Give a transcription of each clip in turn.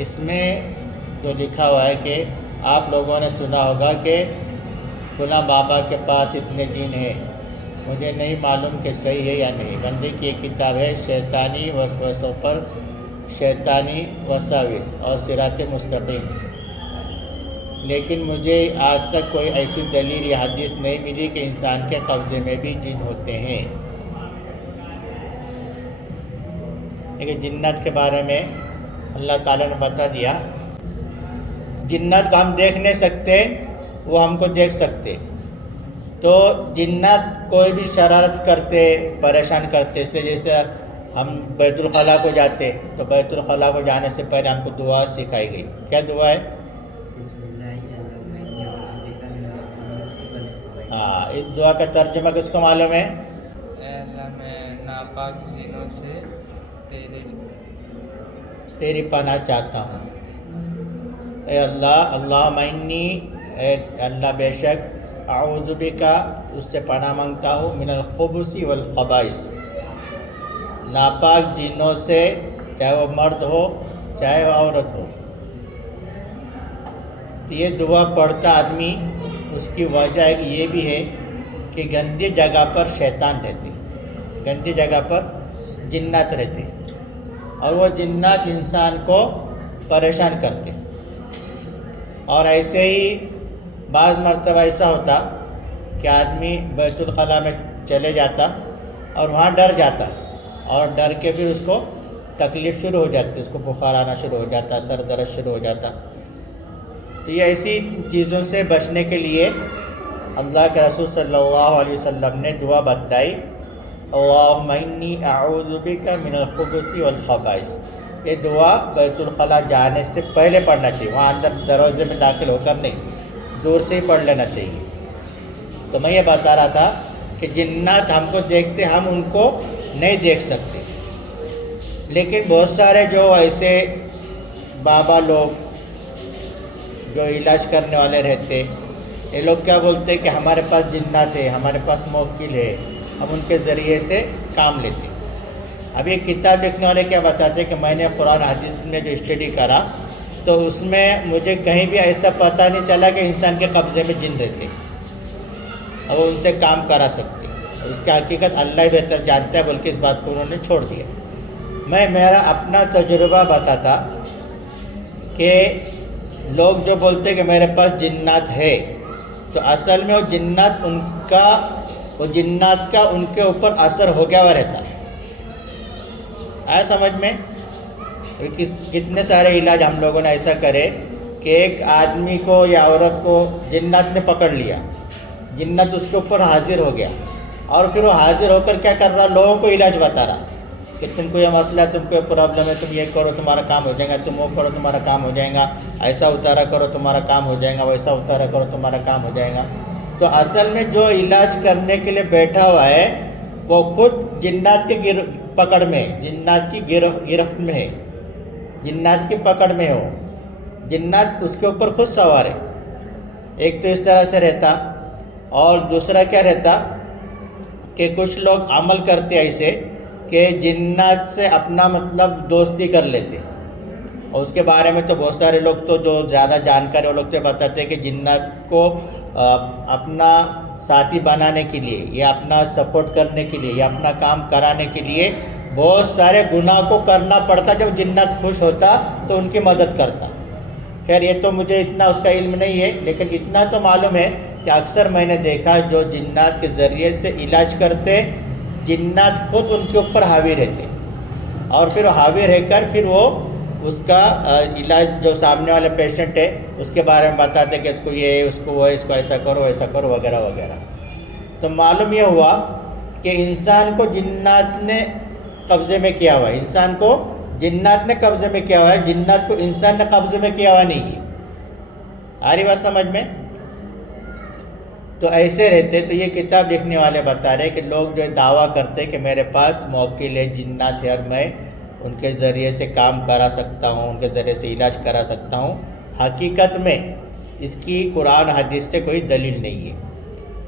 اس میں جو لکھا ہوا ہے کہ آپ لوگوں نے سنا ہوگا کہ فلاں بابا کے پاس اتنے جن ہیں، مجھے نہیں معلوم کہ صحیح ہے یا نہیں۔ بندے کی ایک کتاب ہے شیطانی وسوسوں پر شیطانی وساوس اور صراط مستقیم، لیکن مجھے آج تک کوئی ایسی دلیل یا حدیث نہیں ملی کہ انسان کے قبضے میں بھی جن ہوتے ہیں۔ لیکن جنات کے بارے میں اللہ تعالیٰ نے بتا دیا، جنات کو ہم دیکھ نہیں سکتے، وہ ہم کو دیکھ سکتے۔ تو جنات کوئی بھی شرارت کرتے، پریشان کرتے، اس لیے جیسے ہم بیت الخلاء کو جاتے تو بیت الخلاء کو جانے سے پہلے ہم کو دعا سکھائی گئی۔ کیا دعا ہے؟ اس دعا کا ترجمہ کس کو معلوم ہے؟ اے اللہ میں ناپاک جنوں سے تیری پناہ چاہتا ہوں۔ اے اللہ، اللہم انی، اے اللہ بے شک، اعوذ بکا، اس سے پناہ مانگتا ہوں، من الخبث والخبائث، ناپاک جنوں سے، چاہے وہ مرد ہو چاہے وہ عورت ہو۔ یہ دعا پڑھتا آدمی، اس کی وجہ یہ بھی ہے کہ گندی جگہ پر شیطان رہتے، گندی جگہ پر جنات رہتے، اور وہ جنات انسان کو پریشان کرتے۔ اور ایسے ہی بعض مرتبہ ایسا ہوتا کہ آدمی بیت الخلاء میں چلے جاتا اور وہاں ڈر جاتا، اور ڈر کے پھر اس کو تکلیف شروع ہو جاتی، اس کو بخار آنا شروع ہو جاتا، سر درد شروع ہو جاتا۔ تو یہ ایسی چیزوں سے بچنے کے لیے اللہ کے رسول صلی اللہ علیہ وسلم نے دعا بتلائی، اللہم انی اعوذ بک من الخبث والخبائث۔ یہ دعا بیت الخلاء جانے سے پہلے پڑھنا چاہیے، وہاں اندر دروازے میں داخل ہو کر نہیں، دور سے ہی پڑھ لینا چاہیے۔ تو میں یہ بتا رہا تھا کہ جنات ہم کو دیکھتے، ہم ان کو نہیں دیکھ سکتے، لیکن بہت سارے جو ایسے بابا لوگ جو علاج کرنے والے رہتے، یہ لوگ کیا بولتے کہ ہمارے پاس جنات ہے، ہمارے پاس موکل ہے، ہم ان کے ذریعے سے کام لیتے۔ اب یہ کتاب لکھنے والے کیا بتاتے کہ میں نے قرآن حدیث میں جو اسٹڈی کرا تو اس میں مجھے کہیں بھی ایسا پتہ نہیں چلا کہ انسان کے قبضے میں جن رہتے اور وہ ان سے کام کرا سکتے۔ اس کی حقیقت اللہ ہی بہتر جانتا ہے، بلکہ اس بات کو انہوں نے چھوڑ دیا۔ میں میرا اپنا تجربہ بتاتا کہ لوگ جو بولتے کہ میرے پاس جنات ہے، تو اصل میں وہ جنات کا ان کے اوپر اثر ہو گیا ہوا رہتا ہے۔ آیا سمجھ میں؟ کتنے سارے علاج ہم لوگوں نے ایسا کرے کہ ایک آدمی کو یا عورت کو جنات نے پکڑ لیا، جنات اس کے اوپر حاضر ہو گیا، اور پھر وہ حاضر ہو کر کیا کر رہا، لوگوں کو علاج بتا رہا کہ تم کو یہ مسئلہ ہے، تم کو یہ پرابلم ہے، تم یہ کرو تمہارا کام ہو جائے گا، تم وہ کرو تمہارا کام ہو جائے گا، ایسا اتارا کرو تمہارا کام ہو جائے گا، ویسا اتارا کرو تمہارا کام ہو جائے گا۔ تو اصل میں جو علاج کرنے کے لیے بیٹھا ہوا ہے وہ خود جنات کے پکڑ میں، جنات کی گرفت میں ہے، جنات کی پکڑ میں ہو، جنات اس کے اوپر خود سوار ہے۔ ایک تو اس طرح سے رہتا، اور دوسرا کیا رہتا کہ کچھ لوگ عمل کرتے ایسے کہ جنات سے اپنا مطلب دوستی کر لیتے، اور اس کے بارے میں تو بہت سارے لوگ تو جو زیادہ جانکار وہ لوگ تو بتاتے ہیں کہ جنات کو اپنا ساتھی بنانے کے لیے یا اپنا سپورٹ کرنے کے لیے یا اپنا کام کرانے کے لیے بہت سارے گناہ کو کرنا پڑتا، جب جنات خوش ہوتا تو ان کی مدد کرتا۔ خیر یہ تو مجھے اتنا اس کا علم نہیں ہے، لیکن اتنا تو معلوم ہے کہ اکثر میں نے دیکھا جو جنات کے ذریعے سے علاج کرتے، جنات خود ان کے اوپر حاوی رہتے، اور پھر حاوی رہ کر پھر وہ اس کا علاج جو سامنے والا پیشنٹ ہے اس کے بارے میں بتاتے کہ اس کو یہ، اس کو وہ، اس کو ایسا کرو وغیرہ وغیرہ۔ تو معلوم یہ ہوا کہ انسان کو جنات نے قبضے میں کیا ہوا ہے، انسان کو جنات نے قبضے میں کیا ہوا ہے، جنات کو انسان نے قبضے میں کیا ہوا نہیں ہے۔ آ رہی بات سمجھ میں؟ تو ایسے رہتے۔ تو یہ کتاب لکھنے والے بتا رہے کہ لوگ جو دعویٰ کرتے کہ میرے پاس موکل ہے، جنات ہے، اور میں ان کے ذریعے سے کام کرا سکتا ہوں، ان کے ذریعے سے علاج کرا سکتا ہوں، حقیقت میں اس کی قرآن حدیث سے کوئی دلیل نہیں ہے۔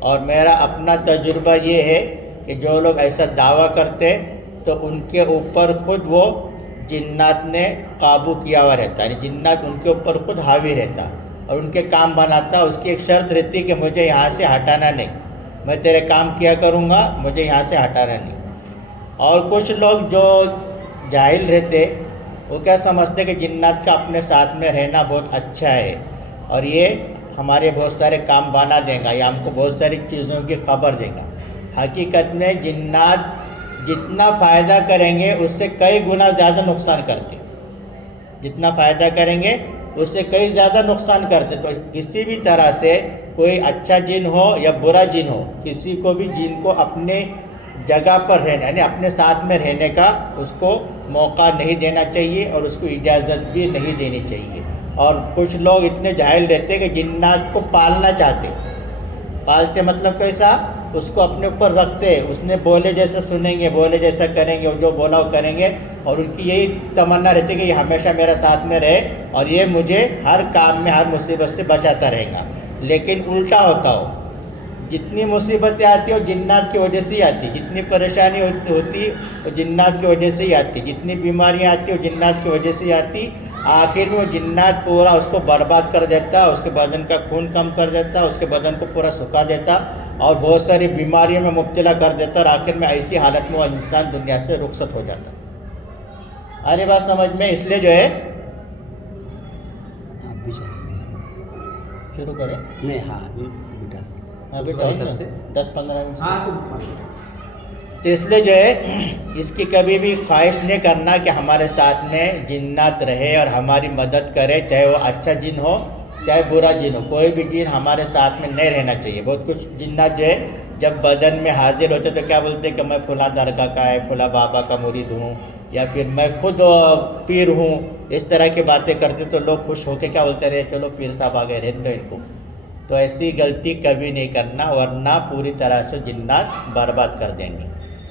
اور میرا اپنا تجربہ یہ ہے کہ جو لوگ ایسا دعویٰ کرتے تو ان کے اوپر خود وہ جنات نے قابو کیا ہوا رہتا ہے، یعنی جنات ان کے اوپر خود حاوی رہتا اور ان کے کام بناتا. اس کی ایک شرط رہتی کہ مجھے یہاں سے ہٹانا نہیں، میں تیرے کام کیا کروں گا، مجھے یہاں سے ہٹانا نہیں. اور کچھ لوگ جو جاہل رہتے وہ کیا سمجھتے کہ جنات کا اپنے ساتھ میں رہنا بہت اچھا ہے اور یہ ہمارے بہت سارے کام بنا دیں گا یا ہم کو بہت ساری چیزوں کی خبر دے گا. حقیقت میں جنات جتنا فائدہ کریں گے اس سے کئی گنا زیادہ نقصان کرتے. جتنا فائدہ کریں گے اس سے کئی زیادہ نقصان کرتے. تو کسی بھی طرح سے کوئی اچھا جن ہو یا برا جن ہو، کسی کو بھی جن کو اپنے جگہ پر رہنا یعنی اپنے ساتھ میں رہنے کا اس کو موقع نہیں دینا چاہیے اور اس کو اجازت بھی نہیں دینی چاہیے. اور کچھ لوگ اتنے جاہل رہتے کہ جنات کو پالنا چاہتے. پالتے مطلب کیسا؟ اس کو اپنے اوپر رکھتے، اس نے بولے جیسا سنیں گے، بولے جیسا کریں گے، جو بولا وہ کریں گے، اور ان کی یہی تمنا رہتی کہ یہ ہمیشہ میرے ساتھ میں رہے اور یہ مجھے ہر کام میں ہر مصیبت سے بچاتا رہے گا. لیکن الٹا ہوتا ہو، جتنی مصیبتیں آتی ہیں وہ جنات کی وجہ سے ہی آتی، جتنی پریشانی ہوتی وہ جنات کی وجہ سے ہی آتی، جتنی بیماریاں آتی وہ جنات کی وجہ سے ہی آتی. آخر میں وہ جنات پورا اس کو برباد کر دیتا، اس کے بدن کا خون کم کر دیتا، اس کے بدن کو پورا سکھا دیتا اور بہت ساری بیماریوں میں مبتلا کر دیتا اور آخر میں ایسی حالت میں وہ انسان دنیا سے رخصت ہو جاتا. آری بات سمجھ میں؟ اس لیے جو ہے آپ بھی چاہیے شروع کریں. نہیں، ہاں ابھی ابھی سب سے 10-15 منٹ سے. ہاں تو اس لیے جو ہے اس کی کبھی بھی خواہش نہیں کرنا کہ ہمارے ساتھ میں جنات رہے اور ہماری مدد کرے، چاہے وہ اچھا جن ہو چاہے برا جن ہو. کوئی بھی جن ہمارے ساتھ میں نہیں رہنا چاہیے. بہت کچھ جنات جو ہے جب بدن میں حاضر ہوتے تو کیا بولتے کہ میں فلاں درگاہ کا ہے، فلاں بابا کا مرید ہوں، یا پھر میں خود پیر ہوں. اس طرح کی باتیں کرتے تو لوگ خوش ہو کے کیا بولتے رہے، چلو پیر صاحب آ گئے، رہنے دو ان کو. تو ایسی غلطی کبھی نہیں کرنا ورنہ پوری طرح سے جنات برباد کر دیں گے.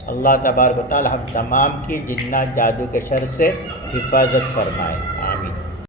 اللہ تبارک و تعالی ہم تمام کی جنات جادو کے شر سے حفاظت فرمائے.